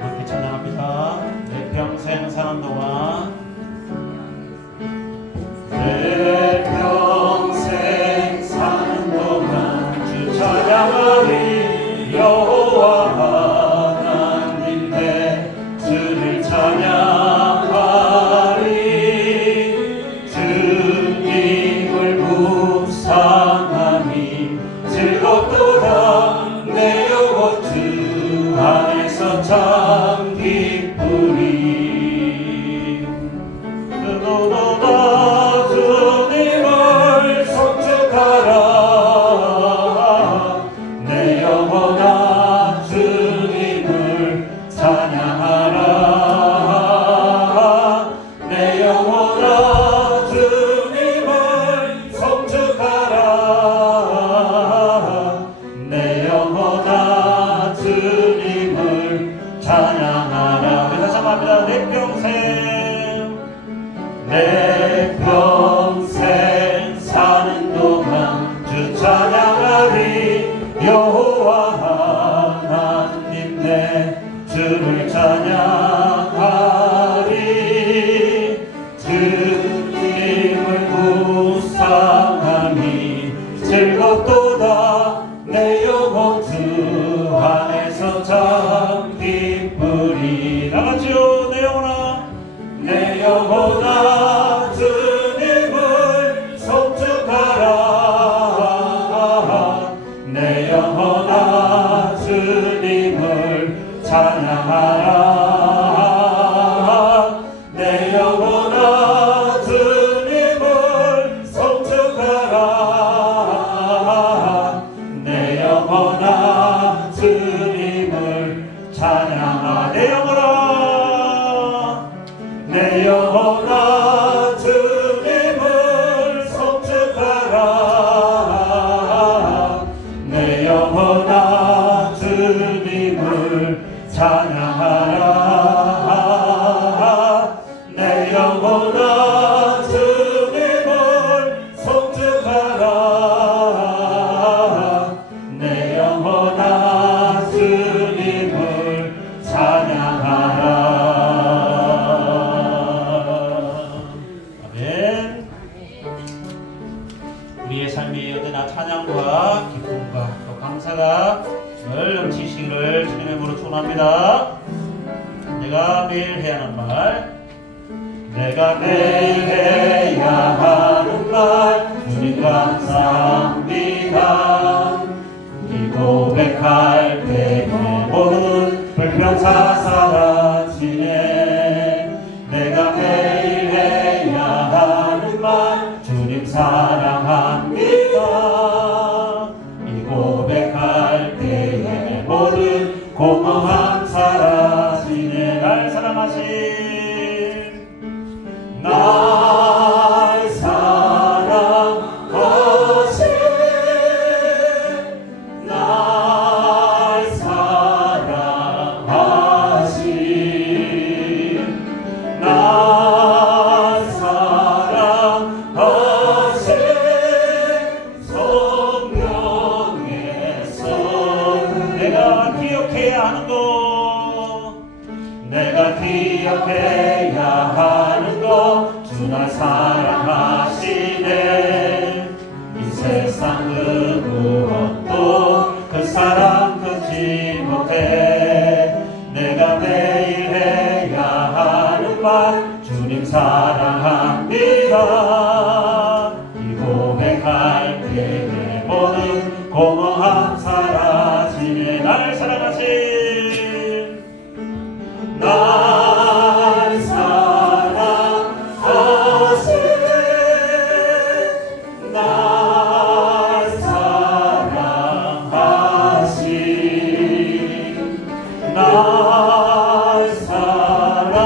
함께 찬양합니다. 내 평생 사는 동안 내 평생 사는 동안 주 찬양하리. 여호와 하나님 내 주를 찬양하리. 주님을 묵상하니 즐겁도다. 내 영혼 주 안에서 참 기쁘리. 그노도다 주님을 송축하라. 내 영혼아 주님을 찬양하라. 내 영혼아 주님을 송축하라. 내 영혼아 주님을 찬양하라. 다시 한번 합니다. 내 평생 사는 동안 주 찬양하리. 여호와 하나님 내 주를 찬양하리. 주님을 묵상하니 즐겁도다. 내 영혼 주 안에서 참 기쁘리. 다같이요. 내 영혼아 내 영혼아 주님을 송축하라. 내 영혼아 주님을 찬양하라. 내 영혼아 주님을 송축하라. 내 영혼아 주님을 찬양하라. 내 영혼아 내 영혼아 주님을 송축하라. 내 영혼아 주님을 찬양하라. 내 영혼아 주님을 송축하라. 내 영혼아 주님을 찬양하라. 우리의 삶이 언제나 찬양과 기쁨과 또 감사가 늘 넘치시기를 주님의 이름으로 축원합니다. 내가 매일 해야 하는 말, 내가 매일 해야 하는 말, 주님 감사합니다. 이 고백할 때에 모든 불평사 사라지네. 내가 매일 해야 하는 말, 주님 사랑합니다. 이 고백할 때에 모든 공허함 사라지네. 날 사랑하신 날 사랑하신 날 사랑하신 날 사랑하신 성령의 선. 내가 기억해야 하는 것, 내가 기억해야 하는 것, 주 날 사랑하시네. 이 세상 그 무엇도 그 사랑 끊지 못해. 내가 매일 해야 하는 말, 주님 사랑합니다. 이 고백할 때에 모든 공허함 사라지네. 날 사랑하신 날 사랑하신 날 사랑하신 날 사랑하신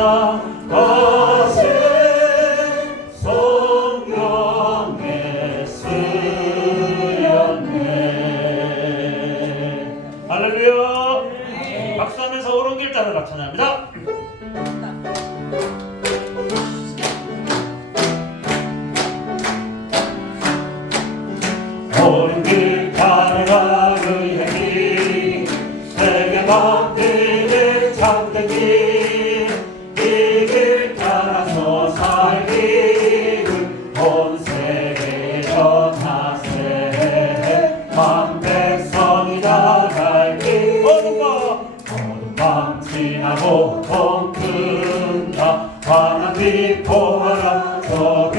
증가 환한 비포하라 저비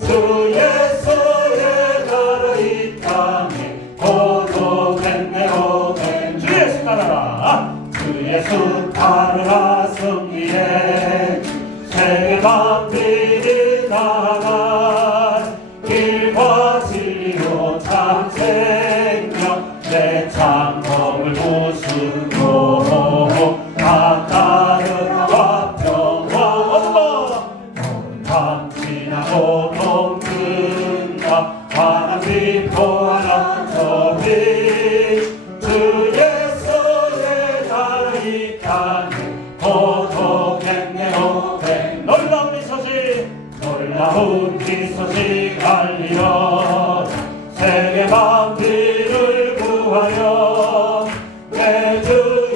주 예수의 나라 이 땅에 고독했네 오된 주 예수 따라라 주 예수 따르라 승리해 세계 만민이 나아갈 길과 진리로 참 생명 내 창검을 부수고 다 따르라 평화 밤 지나고 동든다 환한 비포하라 저비 주 예수의 나라 이 땅에 고독했네 오백 놀라운 이 소식 놀라운 이 소식 알리어 세계 만민을 구하여 내 주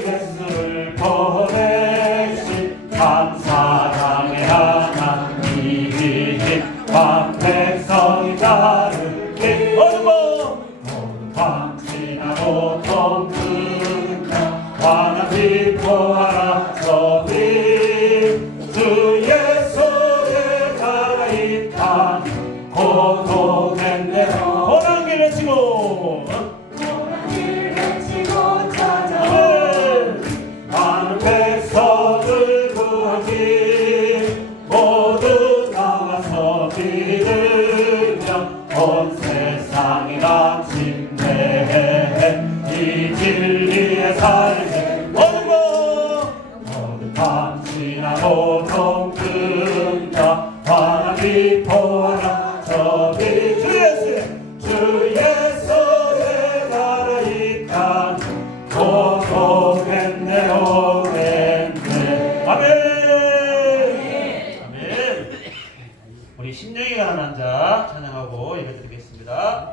예수를 보내신 참 사랑의 하나님 만 백성이 따르게 모든 밤 지나고 동든다 환한 비포하라 저비 주 예수의 나라 이 땅 고독했네 고난 길 외치고 많은 백성을 구하기 모두 나와서 믿으며 온 세상이 감심해 이 진리의 삶에 모든 밤 지나고 동든다 환한 비포하라 저비 주 예수의 나라 이 땅 고독했네 오랬네 아멘 아멘 우리 심령이 가난한 자 찬양하고 예배드리겠습니다.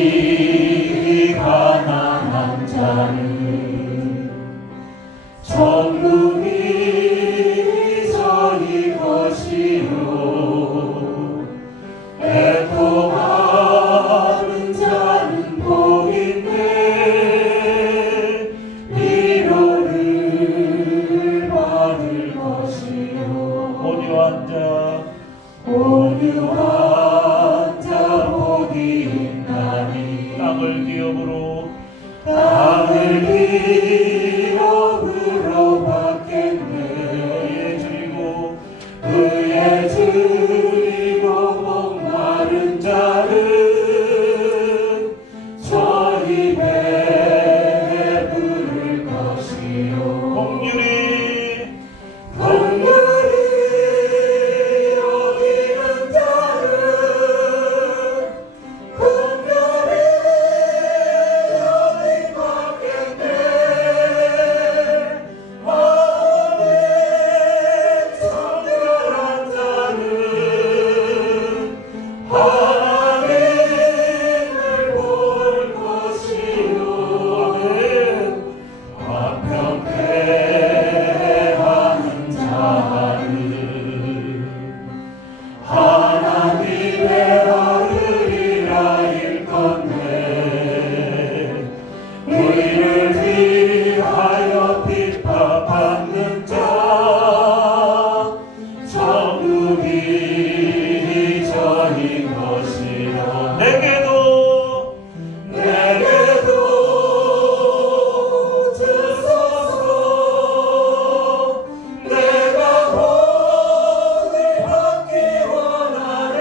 심령이 가난한 자는 천국이 저희 것이요 애통하는 자는 복인데 위로를 받을 것이요 온유한 자 복이 있나니 땅을 기업으로 받겠네 의에 줄이고 목마른 자는 저 입에 부를 것이요 공률이 여기는 자는 공률이 여기 받겠네 마음에 청결한 자는 하나님을 볼 것이요 화평케 하는 자는 하나님의 아들이라 일건데 우리를 위하여 핍박받는 자 천국이 저희 것이라 내게도 주소서 내가 복을 받기 원하네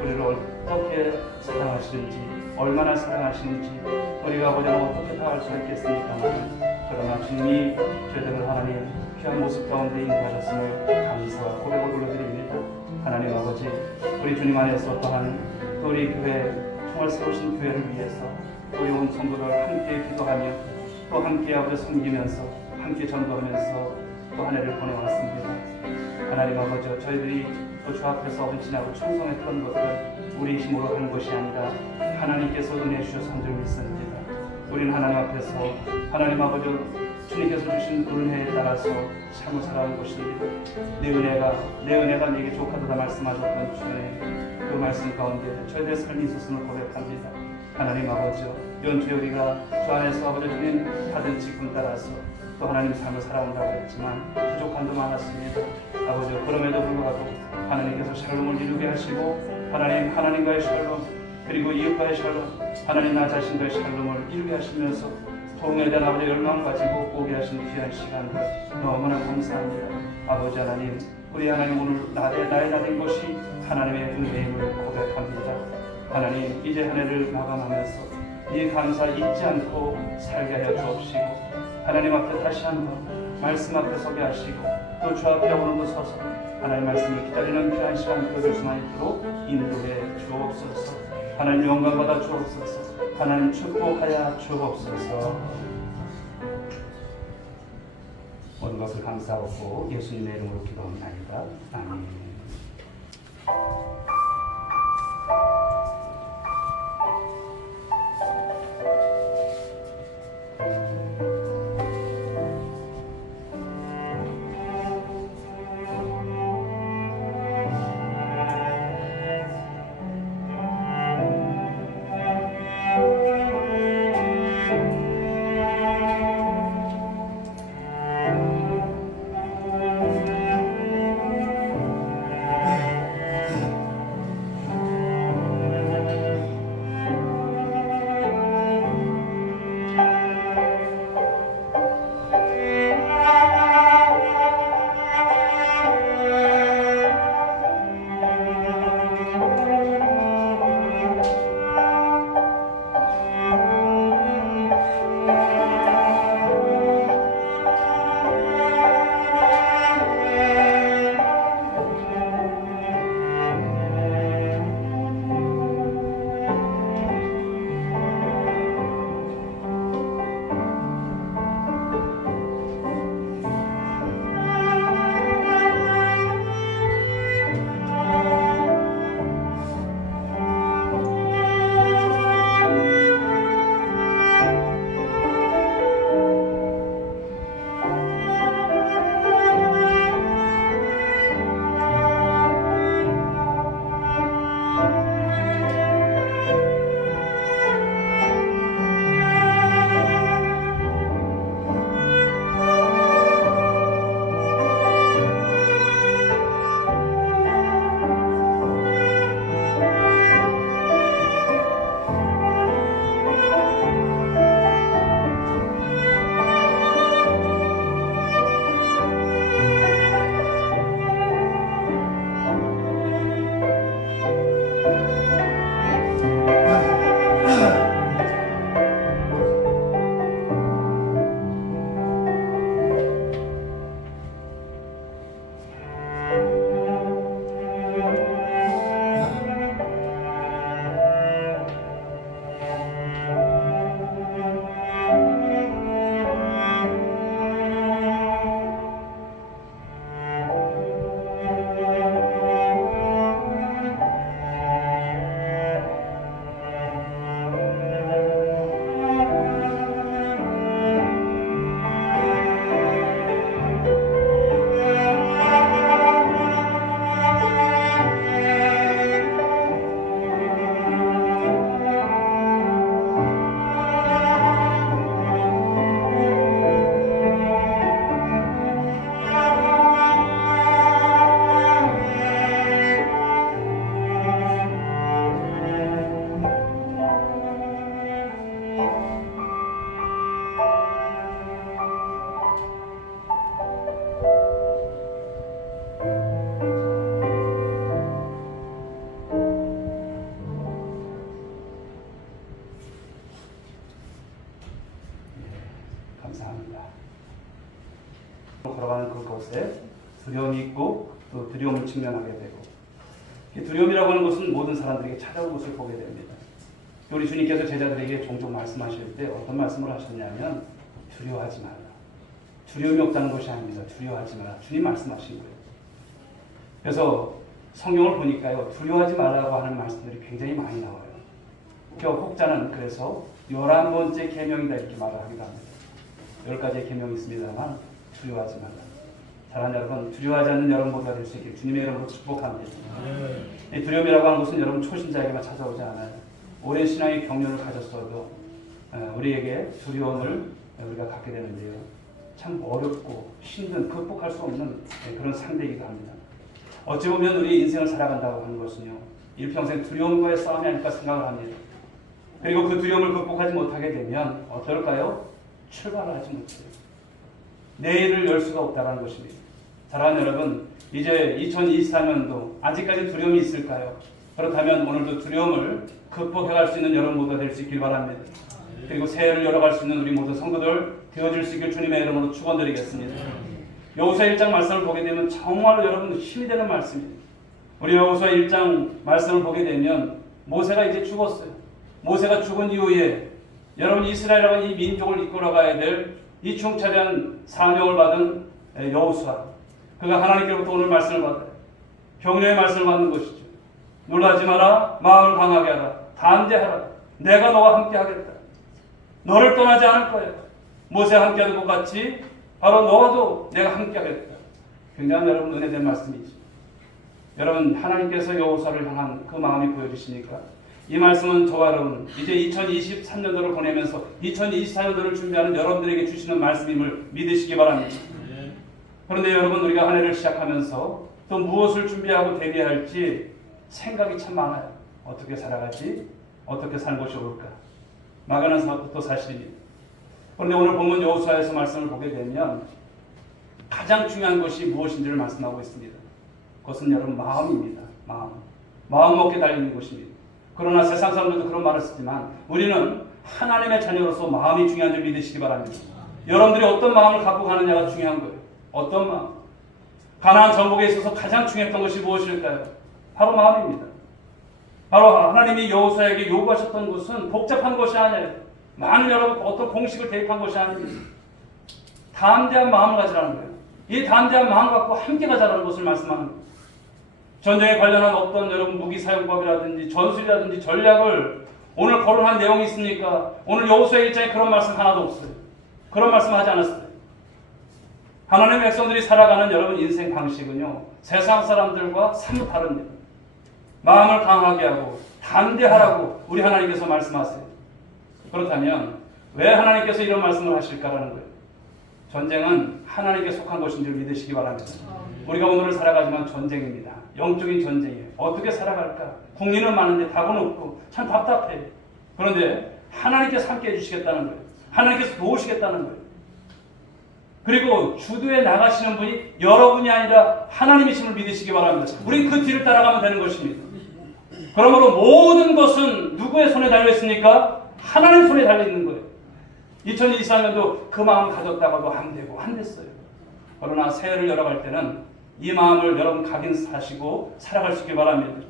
우리를 어떻게 사랑하시는지 얼마나 사랑하시는지 우리가 보자면 어떻게 다 알 수 있겠습니까? 그러나 주님이 저희들을 하나님 귀한 모습 가운데 인도하셨음을 감사와 고백을 불러드립니다. 하나님 아버지 우리 주님 안에서 또한 또 또 우리 교회 정말 세우신 교회를 위해서 우리 온 성도들 함께 기도하며 또 함께 아버지 섬기면서 함께 전도하면서 또 한 해를 보내왔습니다. 하나님 아버지, 저희들이 또 주 앞에서 헌신하고 충성했던 것들 우리 힘으로 한 것이 아니라 하나님께서 은혜 주셔서 한 줄 믿습니다. 우리는 하나님 앞에서 하나님 아버지 주님께서 주신 은혜에 따라서 참을 살아온 것입니다. 내 은혜가 내게 족하도다 말씀하셨던 주의 그 말씀 가운데 저희들의 삶이 있었음을 고백합니다. 하나님 아버지, 연주에 우리가 주 안에서 아버지 주님 받은 직분 따라서 또 하나님 삶을 살아온다고 했지만 부족함도 많았습니다. 아버지, 그럼에도 불구하고 하나님께서 샬롬을 이루게 하시고 하나님과의 샬롬 그리고 이웃과의 샬롬 하나님 나 자신과의 샬롬을 이루게 하시면서 도움에 대한 아버지 열망 가지고 오게 하신 귀한 시간들 너무나 감사합니다. 아버지 하나님, 우리 하나님 오늘 나의 나된 것이 하나님의 은혜임을 고백합니다. 하나님, 이제 한 해를 마감하면서 이 감사 잊지 않고 살게 하여 주옵시고 하나님 앞에 다시 한번 말씀 앞에 서게 하시고 또 주 앞에 오늘도 서서 하나님 말씀을 기다리는 귀한 시간 되어줄 수만 있도록 인도해 주옵소서. 하나님 영광 받아 주옵소서. 하나님 축복하여 주옵소서. 모든 것을 감사하고 예수님의 이름으로 기도합니다. 아멘. 걸어가는 그곳에 두려움이 있고 또 두려움을 직면하게 되고 이 두려움이라고 하는 것은 모든 사람들에게 찾아온 것을 보게 됩니다. 우리 주님께서 제자들에게 종종 말씀하실 때 어떤 말씀을 하셨냐면 두려워하지 말라. 두려움이 없다는 것이 아닙니다. 두려워하지 마라. 주님 말씀하신 거예요. 그래서 성경을 보니까요, 두려워하지 말라고 하는 말씀들이 굉장히 많이 나와요. 혹자는 그래서 11번째 계명이다 이렇게 말을 하기도 합니다. 10가지의 계명이 있습니다만 두려워하지 말라. 사랑하는 여러분, 두려워하지 않는 여러분보다 될 수 있게 주님의 이름으로 축복합니다. 이 두려움이라고 하는 것은 여러분 초신자에게만 찾아오지 않아요. 오랜 신앙의 경륜을 가졌어도 우리에게 두려움을 우리가 갖게 되는데요. 참 어렵고 힘든 극복할 수 없는 그런 상대이기도 합니다. 어찌 보면 우리 인생을 살아간다고 하는 것은요, 일평생 두려움과의 싸움이 아닐까 생각을 합니다. 그리고 그 두려움을 극복하지 못하게 되면 어떨까요? 출발을 하지 못해요. 내일을 열 수가 없다는 것입니다. 사랑하는 여러분, 이제 2024년도 아직까지 두려움이 있을까요? 그렇다면 오늘도 두려움을 극복해갈 수 있는 여러분보다 될 수 있길 바랍니다. 그리고 새해를 열어갈 수 있는 우리 모든 성도들 되어줄 수 있길 주님의 이름으로 축원드리겠습니다. 여호수아 1장 말씀을 보게 되면 정말로 여러분 힘이 되는 말씀입니다. 우리 여호수아 1장 말씀을 보게 되면 모세가 이제 죽었어요. 모세가 죽은 이후에 여러분 이스라엘과 이 민족을 이끌어가야 될 이 중차대한 사명을 받은 여호수아, 그가 하나님께로부터 오늘 말씀을 받아요. 격려의 말씀을 받는 것이죠. 놀라지 마라, 마음을 강하게 하라, 담대하라, 내가 너와 함께 하겠다. 너를 떠나지 않을 거야. 모세와 함께 하는 것 같이 바로 너와도 내가 함께 하겠다. 굉장히 여러분 은혜된 말씀이죠. 여러분 하나님께서 여호수아를 향한 그 마음이 보여주시니까 이 말씀은 저와 여러분 이제 2023년도를 보내면서 2024년도를 준비하는 여러분들에게 주시는 말씀임을 믿으시기 바랍니다. 그런데 여러분 우리가 한 해를 시작하면서 또 무엇을 준비하고 대비할지 생각이 참 많아요. 어떻게 살아가지? 어떻게 사는 것이 옳을까? 막연한 생각도 사실입니다. 그런데 오늘 본문 여호수아에서 말씀을 보게 되면 가장 중요한 것이 무엇인지를 말씀하고 있습니다. 그것은 여러분 마음입니다. 마음 먹게 달리는 것입니다. 그러나 세상 사람들도 그런 말을 쓰지만 우리는 하나님의 자녀로서 마음이 중요한 줄 믿으시기 바랍니다. 여러분들이 어떤 마음을 갖고 가느냐가 중요한 거예요. 어떤 마음? 가나안 정복에 있어서 가장 중요했던 것이 무엇일까요? 바로 마음입니다. 바로 하나님이 여호수아에게 요구하셨던 것은 복잡한 것이 아니에요. 많은 여러분 어떤 공식을 대입한 것이 아닙니다. 담대한 마음을 가지라는 거예요. 이 담대한 마음 갖고 함께 가자라는 것을 말씀하는 거예요. 전쟁에 관련한 어떤 여러분 무기 사용법이라든지 전술이라든지 전략을 오늘 거론한 내용이 있습니까? 오늘 여호수아 1장에 그런 말씀 하나도 없어요. 그런 말씀 하지 않았어요. 하나님의 백성들이 살아가는 여러분 인생 방식은요, 세상 사람들과 사뭇 다릅니다. 마음을 강하게 하고 담대하라고 우리 하나님께서 말씀하세요. 그렇다면 왜 하나님께서 이런 말씀을 하실까라는 거예요. 전쟁은 하나님께 속한 것인 줄 믿으시기 바랍니다. 우리가 오늘을 살아가지만 전쟁입니다. 영적인 전쟁이에요. 어떻게 살아갈까? 국민은 많은데 답은 없고 참 답답해요. 그런데 하나님께서 함께 해주시겠다는 거예요. 하나님께서 도우시겠다는 거예요. 그리고 주도에 나가시는 분이 여러분이 아니라 하나님이심을 믿으시기 바랍니다. 우린 그 뒤를 따라가면 되는 것입니다. 그러므로 모든 것은 누구의 손에 달려있습니까? 하나님 손에 달려있는 거예요. 2024년도 그 마음 가졌다가도 안 되고 안 됐어요. 그러나 새해를 열어갈 때는 이 마음을 여러분 각인하시고 살아갈 수 있길 바랍니다.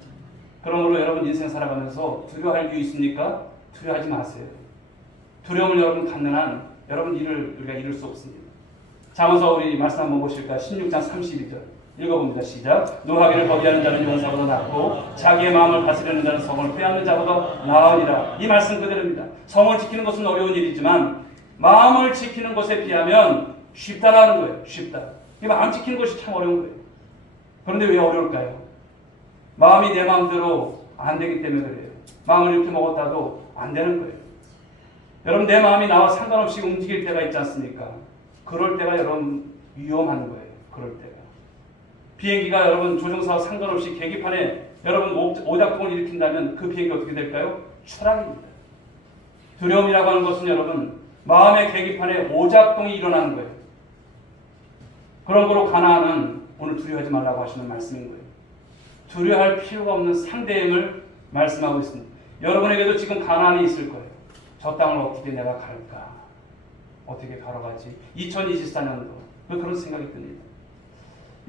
그러므로 여러분 인생 살아가면서 두려워할 이유 있습니까? 두려워하지 마세요. 두려움을 여러분 갖는 한 여러분 일을 우리가 이룰 수 없습니다. 잠언서 우리 말씀 한번 보실까요? 16장 32절 읽어봅니다. 시작. 노하기를 거부하는 자는 용사보다 낫고 자기의 마음을 다스리는 자는 성을 빼앗는 자보다 나으리라. 이 말씀 그대로입니다. 성을 지키는 것은 어려운 일이지만 마음을 지키는 것에 비하면 쉽다라는 거예요. 쉽다. 이 마음 지키는 것이 참 어려운 거예요. 그런데 왜 어려울까요? 마음이 내 마음대로 안 되기 때문에 그래요. 마음을 이렇게 먹었다도 안 되는 거예요. 여러분 내 마음이 나와 상관없이 움직일 때가 있지 않습니까? 그럴 때가 여러분 위험한 거예요. 그럴 때가. 비행기가 여러분 조종사와 상관없이 계기판에 여러분 오작동을 일으킨다면 그 비행기 어떻게 될까요? 추락입니다. 두려움이라고 하는 것은 여러분 마음의 계기판에 오작동이 일어나는 거예요. 그런 거로 가나안은 오늘 두려워하지 말라고 하시는 말씀인 거예요. 두려워할 필요가 없는 상대임을 말씀하고 있습니다. 여러분에게도 지금 가나안이 있을 거예요. 저 땅을 어떻게 내가 갈까? 어떻게 걸어가지? 2024년도 그런 생각이 듭니다.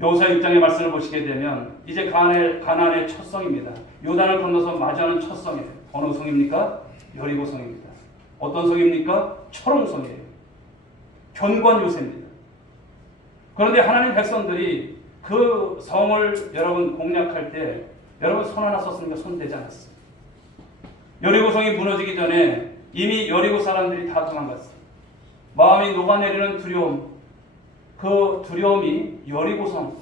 여호수아 6장의 말씀을 보시게 되면 이제 가나안의 첫 성입니다. 요단을 건너서 마주하는 첫 성이에요. 어느 성입니까? 여리고 성입니다. 어떤 성입니까? 초롱성이에요. 견고한 요새입니다. 그런데 하나님 백성들이 그 성을 여러분 공략할 때 여러분 손 하나 썼으니까 손 대지 않았어요. 여리고성이 무너지기 전에 이미 여리고 사람들이 다 도망갔어요. 마음이 녹아내리는 두려움, 그 두려움이 여리고성,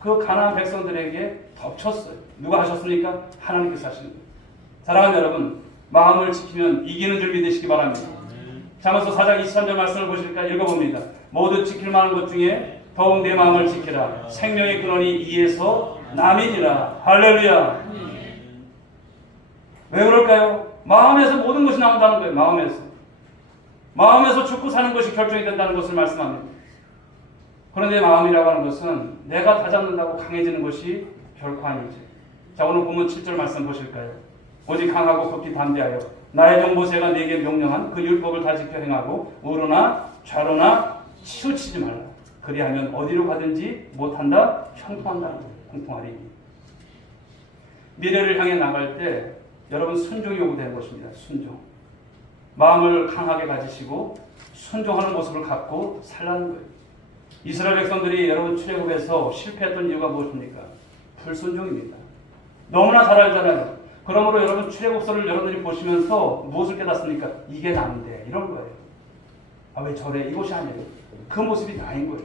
그 가나안 백성들에게 덮쳤어요. 누가 하셨습니까? 하나님께서 하시는 거예요. 사랑하는 여러분, 마음을 지키면 이기는 줄 믿으시기 바랍니다. 잠언서 4장 23절 말씀을 보실까? 읽어봅니다. 모두 지킬 만한 것 중에 더욱 내 마음을 지키라. 생명의 근원이 이에서 남이니라. 할렐루야. 왜 그럴까요? 마음에서 모든 것이 나온다는 거예요. 마음에서 죽고 사는 것이 결정이 된다는 것을 말씀합니다. 그런데 마음이라고 하는 것은 내가 다잡는다고 강해지는 것이 결코 아니죠. 자, 오늘 본문 7절 말씀 보실까요? 오직 강하고 극히 담대하여 나의 종 모세가 내게 명령한 그 율법을 다 지켜 행하고 우로나 좌로나 치우치지 말라. 그리하면 어디로 가든지 못한다, 형통한다는 거예요. 형통하리. 미래를 향해 나갈 때 여러분 순종이 요구되는 것입니다. 순종. 마음을 강하게 가지시고 순종하는 모습을 갖고 살라는 거예요. 이스라엘 백성들이 여러분 출애굽에서 실패했던 이유가 무엇입니까? 불순종입니다. 너무나 잘 알잖아요. 그러므로 여러분 출애굽서를 여러분들이 보시면서 무엇을 깨닫습니까? 이게 나인데 이런 거예요. 아, 왜 저래? 이것이 아니에요. 그 모습이 나인 거예요.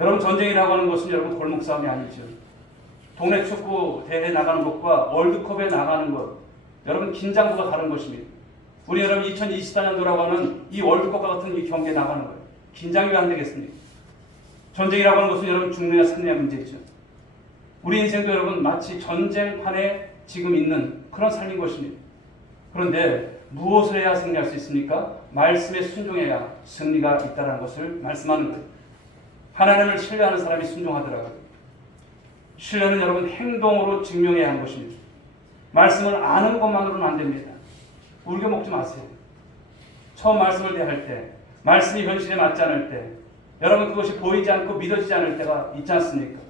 여러분 전쟁이라고 하는 것은 여러분 골목 싸움이 아니죠. 동네 축구 대회 나가는 것과 월드컵에 나가는 것, 여러분 긴장도가 다른 것입니다. 우리 여러분 2024년도라고 하는 이 월드컵과 같은 이 경기에 나가는 거예요. 긴장이 왜 안 되겠습니까? 전쟁이라고 하는 것은 여러분 죽느냐 사느냐 문제죠. 우리 인생도 여러분 마치 전쟁판에 지금 있는 그런 삶인 것입니다. 그런데 무엇을 해야 승리할 수 있습니까? 말씀에 순종해야 승리가 있다는 것을 말씀하는 거예요. 하나님을 신뢰하는 사람이 순종하더라고요. 신뢰는 여러분 행동으로 증명해야 하는 것입니다. 말씀을 아는 것만으로는 안 됩니다. 울겨 먹지 마세요. 처음 말씀을 대할 때, 말씀이 현실에 맞지 않을 때, 여러분 그것이 보이지 않고 믿어지지 않을 때가 있지 않습니까?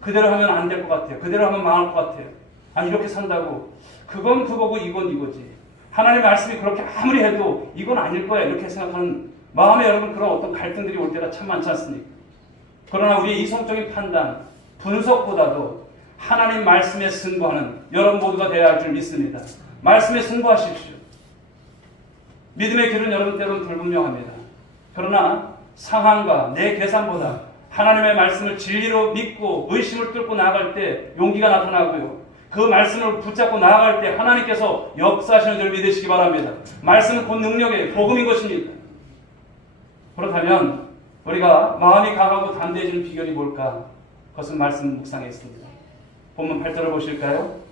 그대로 하면 안 될 것 같아요. 그대로 하면 망할 것 같아요. 아니 이렇게 산다고. 그건 그거고 이건 이거지. 하나님의 말씀이 그렇게 아무리 해도 이건 아닐 거야. 이렇게 생각하는 마음에 여러분 그런 어떤 갈등들이 올 때가 참 많지 않습니까? 그러나 우리의 이성적인 판단, 분석보다도 하나님 말씀에 승부하는 여러분 모두가 되어야 할 줄 믿습니다. 말씀에 승부하십시오. 믿음의 길은 여러분 때로는 불분명합니다. 그러나 상황과 내 계산보다 하나님의 말씀을 진리로 믿고 의심을 뚫고 나아갈 때 용기가 나타나고요. 그 말씀을 붙잡고 나아갈 때 하나님께서 역사하시는 줄 믿으시기 바랍니다. 말씀은 곧 능력의 복음인 것입니다. 그렇다면 우리가 마음이 강하고 담대해지는 비결이 뭘까? 그것은 말씀 묵상에 있습니다. 본문 8절을 보실까요?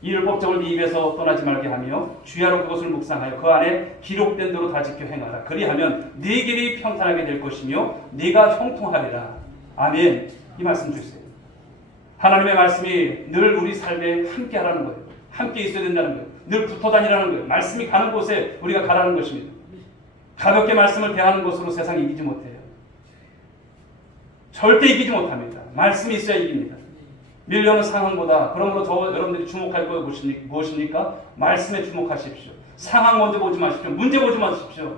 이 율법적을 네 입에서 떠나지 말게 하며 주야로 그것을 묵상하여 그 안에 기록된 대로 다 지켜 행하라. 그리하면 네 길이 평탄하게 될 것이며 네가 형통하리라. 아멘. 이 말씀 주세요. 하나님의 말씀이 늘 우리 삶에 함께 하라는 거예요. 함께 있어야 된다는 거예요. 늘 붙어 다니라는 거예요. 말씀이 가는 곳에 우리가 가라는 것입니다. 가볍게 말씀을 대하는 것으로 세상이 이기지 못해요. 절대 이기지 못합니다. 말씀이 있어야 이깁니다. 밀려오는 상황보다 그러므로 더 여러분들이 주목할 거 무엇입니까? 말씀에 주목하십시오. 상황 먼저 보지 마십시오. 문제 보지 마십시오.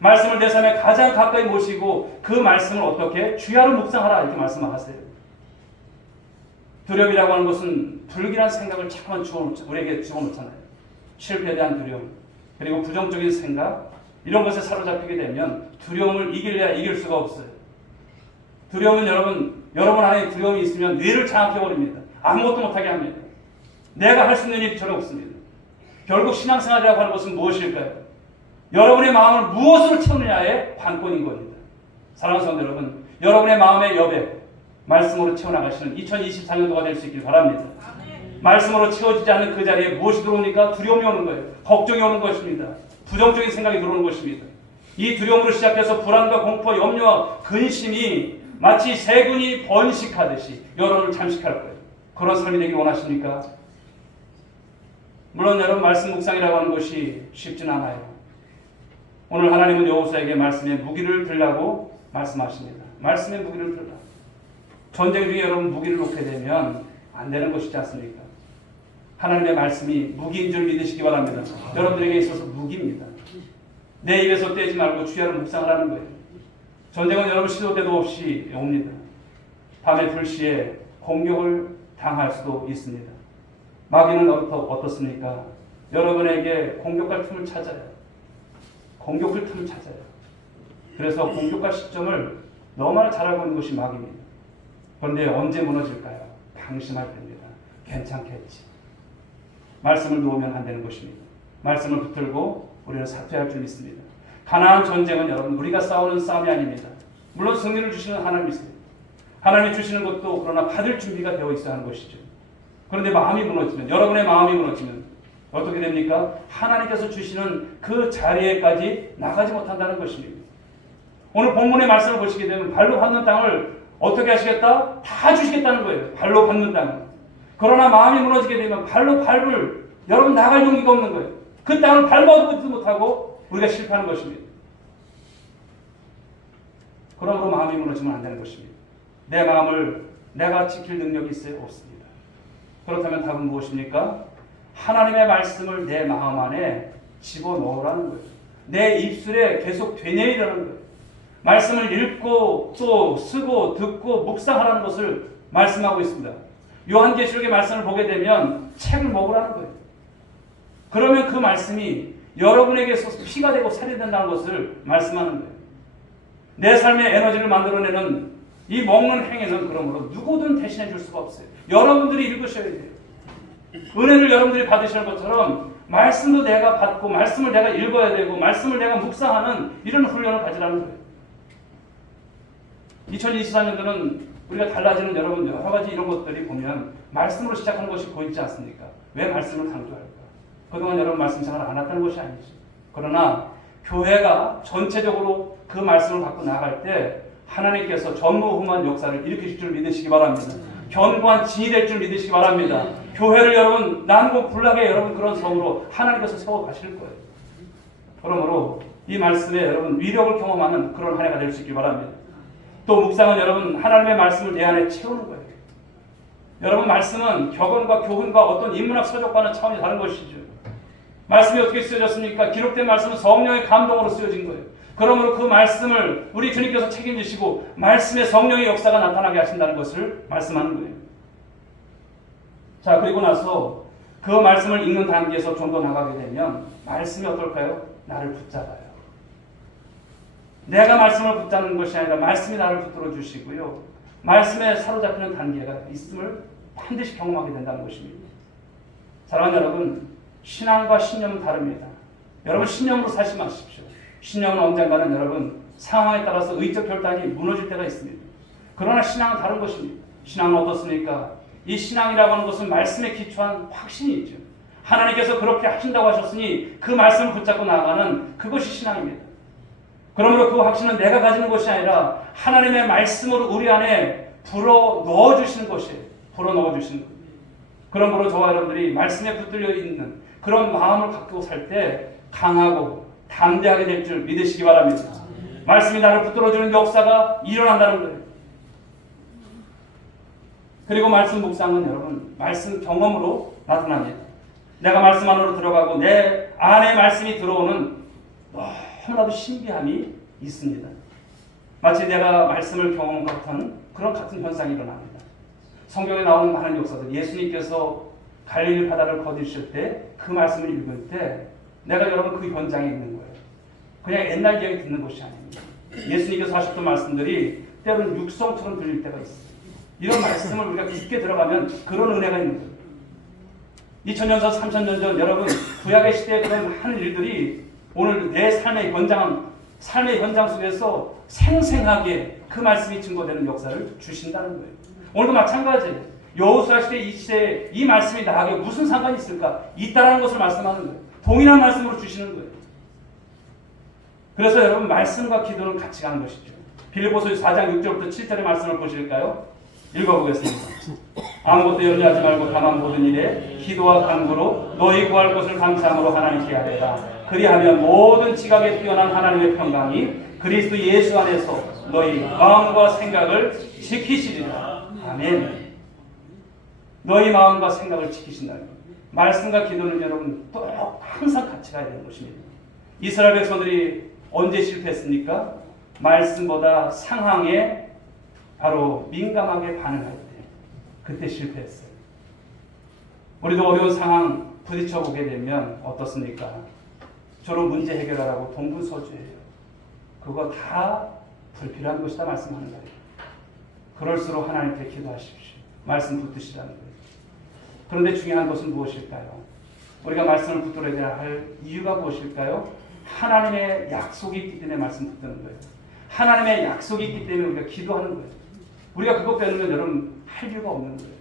말씀을 내 삶에 가장 가까이 모시고 그 말씀을 어떻게 주야로 묵상하라 이렇게 말씀을 하세요. 두려움이라고 하는 것은 불길한 생각을 자꾸만 우리에게 집어넣잖아요. 실패에 대한 두려움, 그리고 부정적인 생각, 이런 것에 사로잡히게 되면 두려움을 이길래야 이길 수가 없어요. 두려움은 여러분 안에 두려움이 있으면 뇌를 장악해버립니다. 아무것도 못하게 합니다. 내가 할 수 있는 일이 전혀 없습니다. 결국 신앙생활이라고 하는 것은 무엇일까요? 여러분의 마음을 무엇으로 채우느냐의 관건인 겁니다. 사랑하는 성도 여러분, 여러분의 마음의 여백, 말씀으로 채워나가시는 2024년도가 될 수 있길 바랍니다. 말씀으로 채워지지 않는 그 자리에 무엇이 들어오니까 두려움이 오는 거예요. 걱정이 오는 것입니다. 부정적인 생각이 들어오는 것입니다. 이 두려움으로 시작해서 불안과 공포와 염려와 근심이 마치 세균이 번식하듯이 여러분을 잠식할 거예요. 그런 삶이 되길 원하십니까? 물론 여러분 말씀 묵상이라고 하는 것이 쉽진 않아요. 오늘 하나님은 여호수아에게 말씀에 무기를 들라고 말씀하십니다. 말씀의 무기를 들라. 전쟁 중에 여러분 무기를 놓게 되면 안 되는 것이지 않습니까? 하나님의 말씀이 무기인 줄 믿으시기 바랍니다. 여러분들에게 있어서 무기입니다. 내 입에서 떼지 말고 주야로 묵상을 하는 거예요. 전쟁은 여러분 시도 때도 없이 옵니다. 밤의 불시에 공격을 당할 수도 있습니다. 마귀는 어떻습니까? 여러분에게 공격할 틈을 찾아요. 공격할 틈을 찾아요. 그래서 공격할 시점을 너무나 잘 알고 있는 것이 마귀입니다. 그런데 언제 무너질까요? 방심할 때입니다. 괜찮겠지. 말씀을 놓으면 안 되는 것입니다. 말씀을 붙들고 우리는 사퇴할 줄 믿습니다. 가나안 전쟁은 여러분 우리가 싸우는 싸움이 아닙니다. 물론 승리를 주시는 하나님이세요. 하나님이 주시는 것도 그러나 받을 준비가 되어 있어야 하는 것이죠. 그런데 마음이 무너지면, 여러분의 마음이 무너지면 어떻게 됩니까? 하나님께서 주시는 그 자리에까지 나가지 못한다는 것입니다. 오늘 본문의 말씀을 보시게 되면 발로 밟는 땅을 어떻게 하시겠다? 다 주시겠다는 거예요. 발로 밟는 땅을. 그러나 마음이 무너지게 되면 발로 밟을, 여러분 나갈 용기가 없는 거예요. 그 땅을 밟아보지도 못하고 우리가 실패하는 것입니다. 그러므로 마음이 무너지면 안 되는 것입니다. 내 마음을 내가 지킬 능력이 있어요? 없습니다. 그렇다면 답은 무엇입니까? 하나님의 말씀을 내 마음 안에 집어넣으라는 거예요. 내 입술에 계속 되뇌이라는 거예요. 말씀을 읽고 또 쓰고 듣고 묵상하라는 것을 말씀하고 있습니다. 요한계시록의 말씀을 보게 되면 책을 먹으라는 거예요. 그러면 그 말씀이 여러분에게서 피가 되고 살이 된다는 것을 말씀하는 거예요. 내 삶의 에너지를 만들어내는 이 먹는 행위는 그러므로 누구든 대신해 줄 수가 없어요. 여러분들이 읽으셔야 돼요. 은혜를 여러분들이 받으시는 것처럼 말씀도 내가 받고 말씀을 내가 읽어야 되고 말씀을 내가 묵상하는 이런 훈련을 가지라는 거예요. 2024년도는 우리가 달라지는 여러분 여러 가지 이런 것들이 보면 말씀으로 시작하는 것이 보이지 않습니까? 왜 말씀을 강조할까? 그동안 여러분 말씀 생활을 안 했다는 것이 아니죠. 그러나 교회가 전체적으로 그 말씀을 갖고 나갈 때 하나님께서 전무후무한 역사를 일으키실 줄 믿으시기 바랍니다. 견고한 진이 될 줄 믿으시기 바랍니다. 교회를 여러분 난고 불락의 여러분 그런 성으로 하나님께서 세워 가실 거예요. 그러므로 이 말씀에 여러분 위력을 경험하는 그런 한 해가 될 수 있길 바랍니다. 또 묵상은 여러분 하나님의 말씀을 내 안에 채우는 거예요. 여러분 말씀은 격언과 교훈과 어떤 인문학 서적과는 차원이 다른 것이죠. 말씀이 어떻게 쓰여졌습니까? 기록된 말씀은 성령의 감동으로 쓰여진 거예요. 그러므로 그 말씀을 우리 주님께서 책임지시고 말씀의 성령의 역사가 나타나게 하신다는 것을 말씀하는 거예요. 자, 그리고 나서 그 말씀을 읽는 단계에서 좀 더 나가게 되면 말씀이 어떨까요? 나를 붙잡아요. 내가 말씀을 붙잡는 것이 아니라 말씀이 나를 붙들어 주시고요. 말씀에 사로잡히는 단계가 있음을 반드시 경험하게 된다는 것입니다. 사랑하는 여러분, 신앙과 신념은 다릅니다. 여러분 신념으로 사지 마십시오. 신념은 언젠가는 여러분 상황에 따라서 의적 결단이 무너질 때가 있습니다. 그러나 신앙은 다른 것입니다. 신앙은 어떻습니까? 이 신앙이라고 하는 것은 말씀에 기초한 확신이 있죠. 하나님께서 그렇게 하신다고 하셨으니 그 말씀을 붙잡고 나아가는 그것이 신앙입니다. 그러므로 그 확신은 내가 가지는 것이 아니라 하나님의 말씀으로 우리 안에 불어 넣어주시는 것이에요. 불어 넣어주시는 것. 그러므로 저와 여러분들이 말씀에 붙들려 있는 그런 마음을 갖고 살 때 강하고 담대하게 될 줄 믿으시기 바랍니다. 말씀이 나를 붙들어주는 역사가 일어난다는 거예요. 그리고 말씀 묵상은 여러분 말씀 경험으로 나타납니다. 내가 말씀 안으로 들어가고 내 안에 말씀이 들어오는 너무나도 신비함이 있습니다. 마치 내가 말씀을 경험 같은 그런 같은 현상이 일어납니다. 성경에 나오는 많은 역사들, 예수님께서 갈릴리 바다를 거두실 때 그 말씀을 읽을 때 내가 여러분 그 현장에 있는 거예요. 그냥 옛날 이야기 듣는 것이 아닙니다. 예수님께서 하셨던 말씀들이 때로는 육성처럼 들릴 때가 있어요. 이런 말씀을 우리가 깊게 들어가면 그런 은혜가 있는 거예요. 2000년 전, 3000년 전 여러분 구약의 시대에 그런 하는 일들이 오늘 내 삶의 현장 속에서 생생하게 그 말씀이 증거되는 역사를 주신다는 거예요. 오늘도 마찬가지예요. 여호수아 시대 이 시대에 이 말씀이 나에게 무슨 상관이 있을까? 있다라는 것을 말씀하는 거예요. 동일한 말씀으로 주시는 거예요. 그래서 여러분 말씀과 기도는 같이 가는 것이죠. 빌립보서 4장 6절부터 7절의 말씀을 보실까요? 읽어보겠습니다. 아무것도 염려하지 말고 다만 모든 일에 기도와 간구로 너희 구할 것을 감사함으로 하나님께 아뢰라. 그리하면 모든 지각에 뛰어난 하나님의 평강이 그리스도 예수 안에서 너희 마음과 생각을 지키시리라. 아멘. 너희 마음과 생각을 지키신다는 것. 말씀과 기도는 여러분 또 항상 같이 가야 되는 것입니다. 이스라엘 백성들이 언제 실패했습니까? 말씀보다 상황에 바로 민감하게 반응할 때, 그때 실패했어요. 우리도 어려운 상황 부딪혀 보게 되면 어떻습니까? 저런 문제 해결하라고 동분서주예요. 그거 다 불필요한 것이다 말씀하는 거예요. 그럴수록 하나님께 기도하십시오. 말씀 붙드시라는 거예요. 그런데 중요한 것은 무엇일까요? 우리가 말씀을 붙들어야 할 이유가 무엇일까요? 하나님의 약속이 있기 때문에 말씀 붙드는 거예요. 하나님의 약속이 있기 때문에 우리가 기도하는 거예요. 우리가 그것 빼놓으면 여러분 할 이유가 없는 거예요.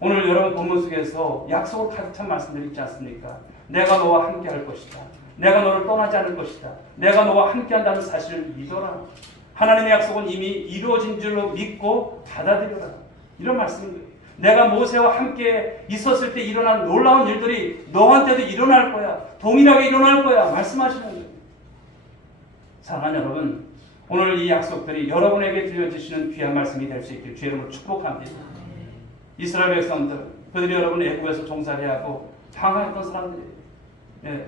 오늘 여러분 본문 속에서 약속을 가득 찬 말씀들이 있지 않습니까? 내가 너와 함께 할 것이다. 내가 너를 떠나지 않을 것이다. 내가 너와 함께 한다는 사실을 믿어라. 하나님의 약속은 이미 이루어진 줄로 믿고 받아들여라. 이런 말씀입니다. 내가 모세와 함께 있었을 때 일어난 놀라운 일들이 너한테도 일어날 거야. 동일하게 일어날 거야. 말씀하시는 거예요. 사랑하는 여러분, 오늘 이 약속들이 여러분에게 들려주시는 귀한 말씀이 될 수 있길 주의 이름으로 축복합니다. 이스라엘 백성들, 그들이 여러분 애국에서 종살이하고 방황했던 사람들이에요.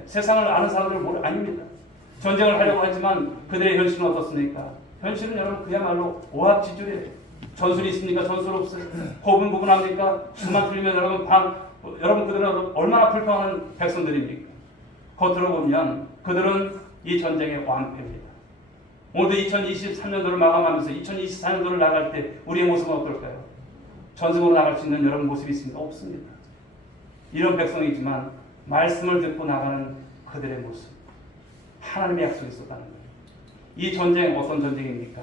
세상을 아는 사람들은 아닙니다. 전쟁을 하려고 하지만 그들의 현실은 어떻습니까? 현실은 여러분 그야말로 오합지졸이에요. 전술이 있습니까? 전술 없어요. 고분고분합니까? 수만 틀리면 여러분 그들은 얼마나 불평하는 백성들입니까? 겉으로 보면 그들은 이 전쟁의 왕패입니다. 오늘도 2023년도를 마감하면서 2024년도를 나갈 때 우리의 모습은 어떨까요? 전승으로 나갈 수 있는 여러분 모습이 있습니다. 없습니다. 이런 백성이지만 말씀을 듣고 나가는 그들의 모습, 하나님의 약속이 있었다는 거예요. 이 전쟁 어떤 전쟁입니까?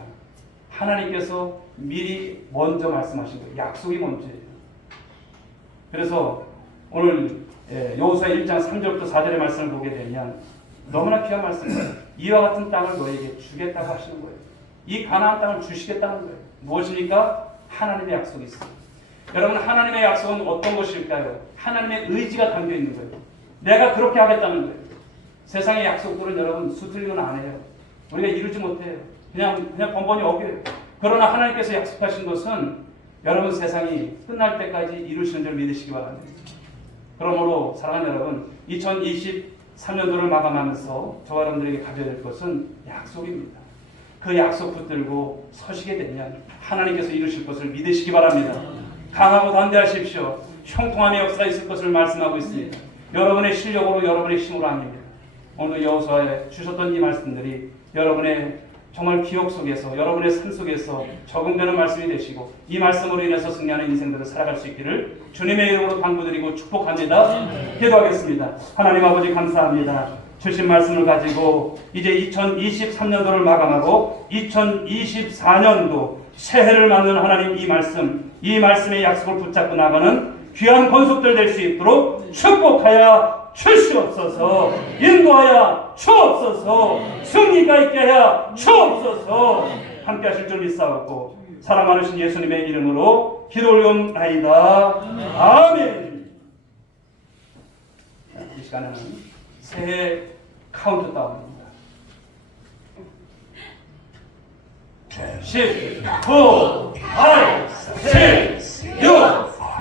하나님께서 미리 먼저 말씀하신 거예요. 약속이 먼저예요. 그래서 오늘 여호수아 1장 3절부터 4절의 말씀을 보게 되면 너무나 귀한 말씀이에요. 이와 같은 땅을 너에게 주겠다고 하시는 거예요. 이 가나안 땅을 주시겠다는 거예요. 무엇입니까? 하나님의 약속이 있어요. 여러분, 하나님의 약속은 어떤 것일까요? 하나님의 의지가 담겨 있는 거예요. 내가 그렇게 하겠다는 거예요. 세상의 약속들은 여러분 수틀리는 안 해요. 우리가 이루지 못해요. 그냥 번번이 어겨요. 그러나 하나님께서 약속하신 것은 여러분 세상이 끝날 때까지 이루시는 줄 믿으시기 바랍니다. 그러므로 사랑하는 여러분, 2023년도를 마감하면서 저와 여러분들에게 가져야 될 것은 약속입니다. 그 약속 붙들고 서시게 되면 하나님께서 이루실 것을 믿으시기 바랍니다. 강하고 담대하십시오. 형통함의 역사가 있을 것을 말씀하고 있습니다. 여러분의 실력으로 여러분의 힘으로 아닙니다. 오늘 여호수아에 주셨던 이 말씀들이 여러분의 정말 기억 속에서 여러분의 삶 속에서 적용되는 말씀이 되시고 이 말씀으로 인해서 승리하는 인생들을 살아갈 수 있기를 주님의 이름으로 당부드리고 축복합니다. 기도하겠습니다. 하나님 아버지 감사합니다. 주신 말씀을 가지고 이제 2023년도를 마감하고 2024년도 새해를 맞는 하나님 이 말씀의 약속을 붙잡고 나가는 귀한 권속들 될 수 있도록 축복하여 주시옵소서. 인도하여 주옵소서. 승리가 있게 하여 주옵소서. 함께 하실 줄 믿사옵고 사랑 많으신 예수님의 이름으로 기도 올리옵나이다. 아멘. 이 시간에는 새해 카운트다운입니다. 10, 9, 8, 7, 6,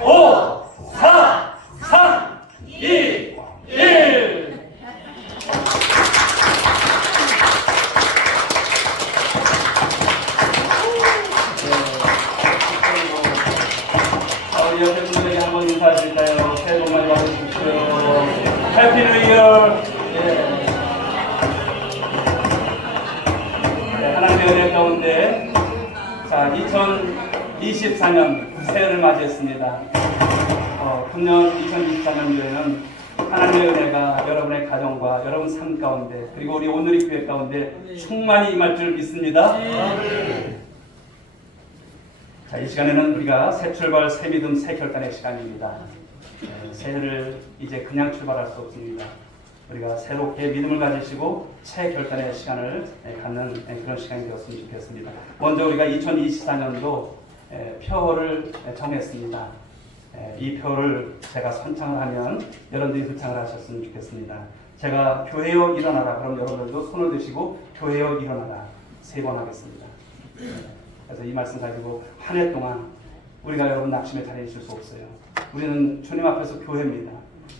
5, 4, 3, 2, 1. 우리 옆에 분들에게 한번 인사하실까요? 새해 복 많이 받으십시오. 해피 뉴 이어. 하나님의 은혜 가운데 자 2024년 새해를 맞이했습니다. 금년 2024년도에는 하나님의 은혜가 여러분의 가정과 여러분 삶 가운데 그리고 우리 오늘의 교회 가운데 충만히 임할 줄 믿습니다. 자, 이 시간에는 우리가 새 출발, 새 믿음, 새 결단의 시간입니다. 새해를 이제 그냥 출발할 수 없습니다. 우리가 새롭게 믿음을 가지시고 새 결단의 시간을 갖는 그런 시간이 되었으면 좋겠습니다. 먼저 우리가 2024년도 표를 정했습니다. 이 표를 제가 선창을 하면 여러분들이 흡창을 하셨으면 좋겠습니다. 제가 교회여 일어나라 그럼 여러분들도 손을 드시고 교회여 일어나라 3번 하겠습니다. 그래서 이 말씀 가지고 한 해 동안 우리가 여러분 낙심에 자리에 있을 수 없어요. 우리는 주님 앞에서 교회입니다.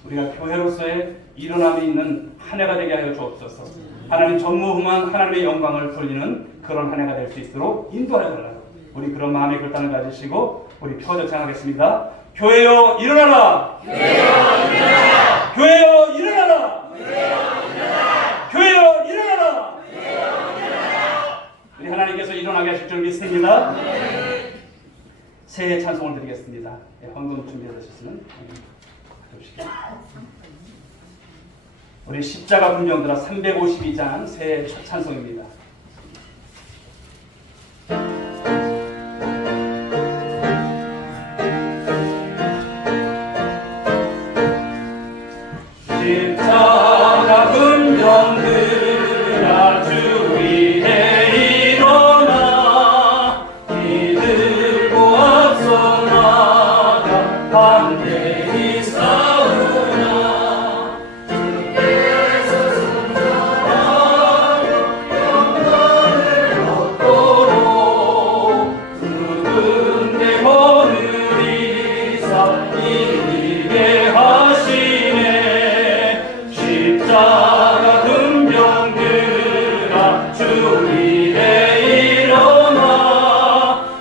우리가 교회로서의 일어남이 있는 한 해가 되게 하여 주옵소서. 하나님 전무후무한 하나님의 영광을 돌리는 그런 한 해가 될 수 있도록 인도하여 달라고. 우리 그런 마음의 결단을 가지시고 우리 표적 장하겠습니다. 교회여 일어나라! 교회여 일어나라! 교회여 일어나라! 교회여 일어나라! 우리 하나님께서 일어나게 하실 줄 믿습니다. 새해 찬송을 드리겠습니다. 헌금 준비하셨으면 가져오시기 바랍니다. 우리 십자가 분명들아 352장 새해 첫 찬송입니다. 십자가 분명들아 주 위에 일어나 이들고 앞서 나가 반대히 싸우나 주께서 승천하고 영광을 얻도록 붉은 대머리사 이기게 하시네. 십자가 금병들아 주 위에 일어나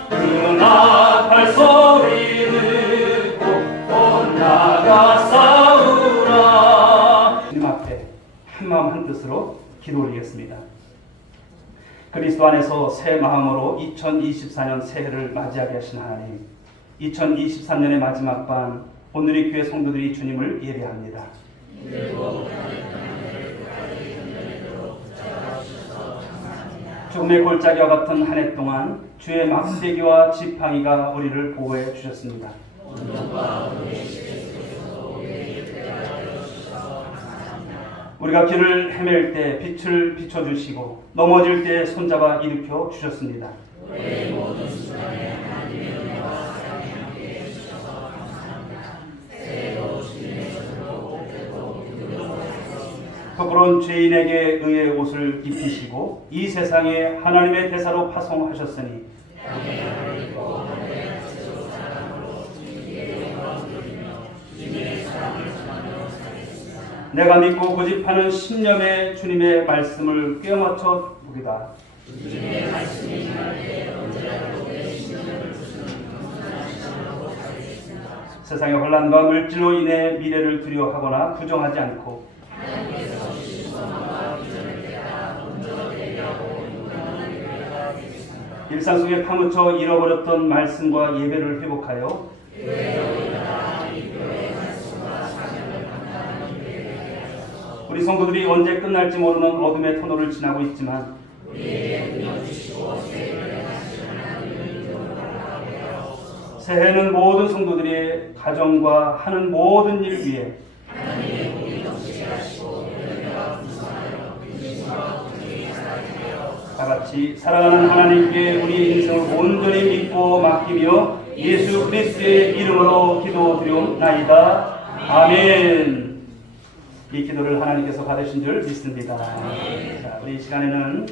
그 나팔 소리 듣고 곧 나가 싸우라. 주님 앞에 한마음 한뜻으로 기도 올리겠습니다. 그리스도 안에서 새 마음으로 2024년 새해를 맞이하게 하신 하나님, 2023년의 마지막 밤 오늘 이 교회 성도들이 주님을 예배합니다. 죽음의 골짜기와 같은 한 해 동안 주의 막대기와 지팡이가 우리를 보호해 주셨습니다. 우리가 길을 헤맬 때 빛을 비춰주시고 넘어질 때 손잡아 일으켜 주셨습니다. 부끄러운 죄인에게 의의 옷을 입히시고 이 세상에 하나님의 대사로 파송하셨으니 내가 믿고 고집하는 신념의 주님의 말씀을 꿰어맞춰 보리다. 세상의 혼란과 물질로 인해 미래를 두려워하거나 부정하지 않고 일상 속에 파묻혀 잃어버렸던 말씀과 예배를 회복하여 우리 성도들이 언제 끝날지 모르는 어둠의 터널을 지나고 있지만 새해는 모든 성도들의 가정과 하는 모든 일 위해 다같이 사랑하는 하나님께 우리 인생을 온전히 믿고 맡기며 예수 그리스도의 이름으로 기도드리옵나이다. 아멘. 이 기도를 하나님께서 받으신 줄 믿습니다. 자, 우리 이 시간에는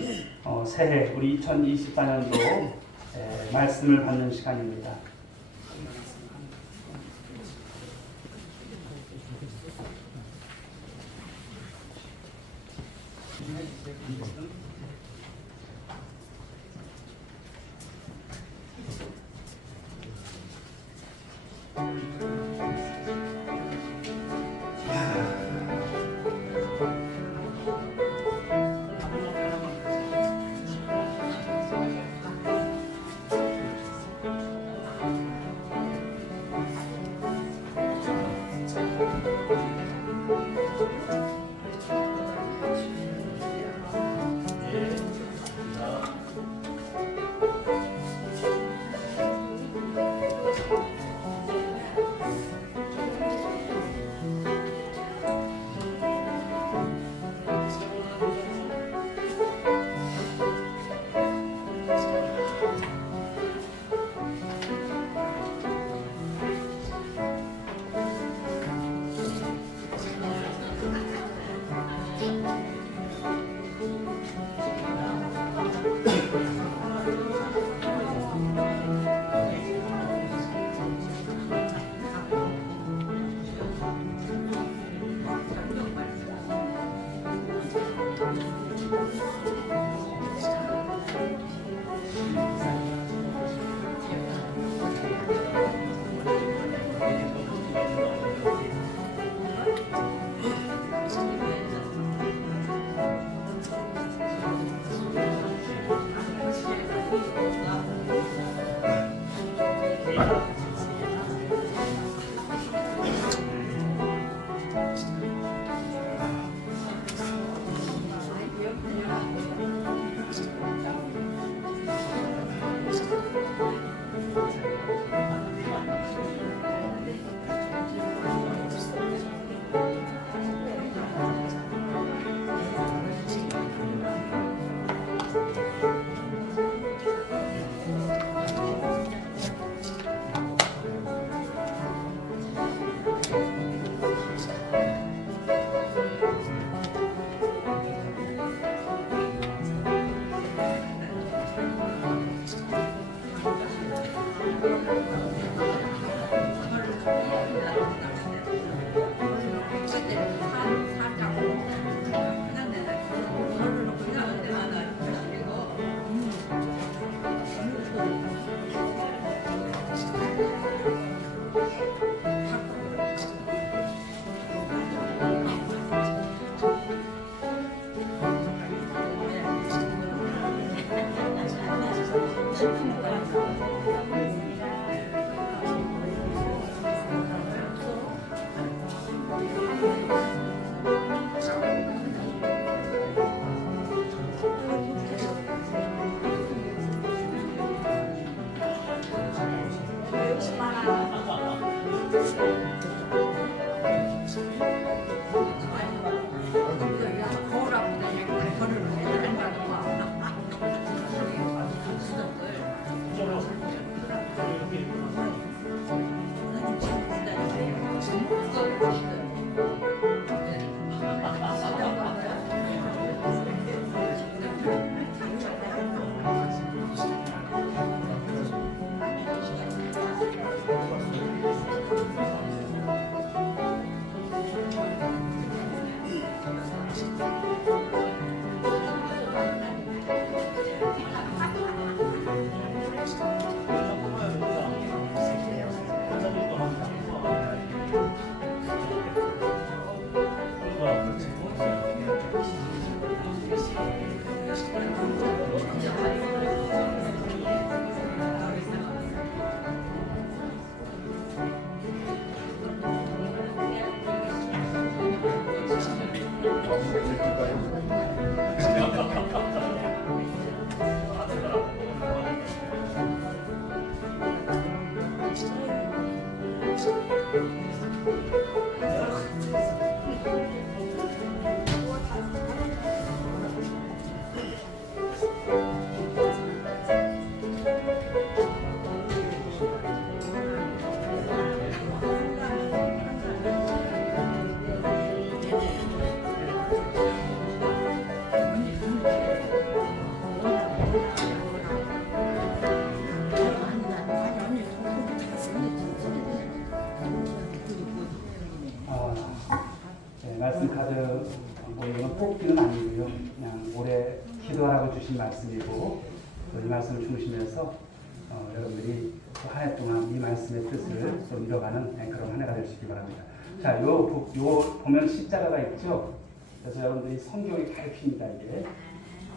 새해 우리 2024년도 말씀을 받는 시간입니다. 말씀 카드 뭐 이건 뽑기는 아니고요. 그냥 올해 기도하라고 주신 말씀이고 또 이 말씀을 중심해서 여러분들이 또 한 해 동안 이 말씀의 뜻을 또 이뤄가는 그런 한 해가 될 수 있기 바랍니다. 자, 요 보면 십자가가 있죠. 그래서 여러분들이 성경이 가르칩니다 이게.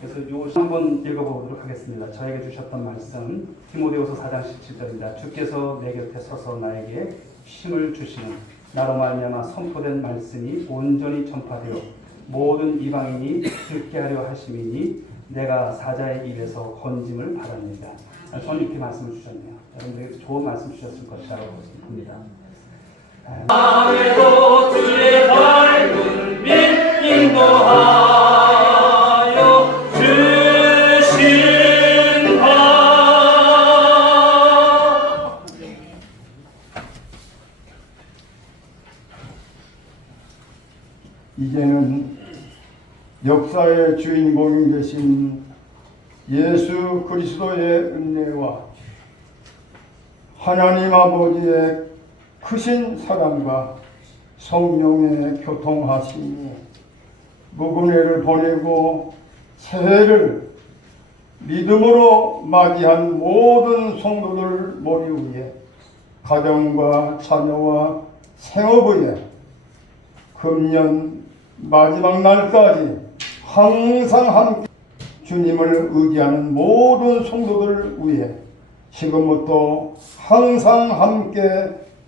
그래서 요 한번 읽어보도록 하겠습니다. 저에게 주셨던 말씀 디모데후서 4장 17절입니다. 주께서 내 곁에 서서 나에게 힘을 주시는 나로 말미암아 선포된 말씀이 온전히 전파되어 모든 이방인이 듣게 하려 하심이니 내가 사자의 입에서 건짐을 받았느니라. 저는 이렇게 말씀을 주셨네요. 여러분들에게 좋은 말씀 주셨을 것이라고 봅니다. 아래로 주의 밝은 빛 인도하여 주신 바 이제는 역사의 주인공이 되신 예수 그리스도의 은혜와 하나님 아버지의 크신 사랑과 성령의 교통하심이 무분해를 보내고 새해를 믿음으로 맞이한 모든 성도들 머리 위에 가정과 자녀와 생업의 금년 마지막 날까지 항상 함께 주님을 의지하는 모든 성도들 위해 지금부터 항상 함께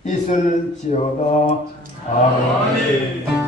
있을지어다. 아멘.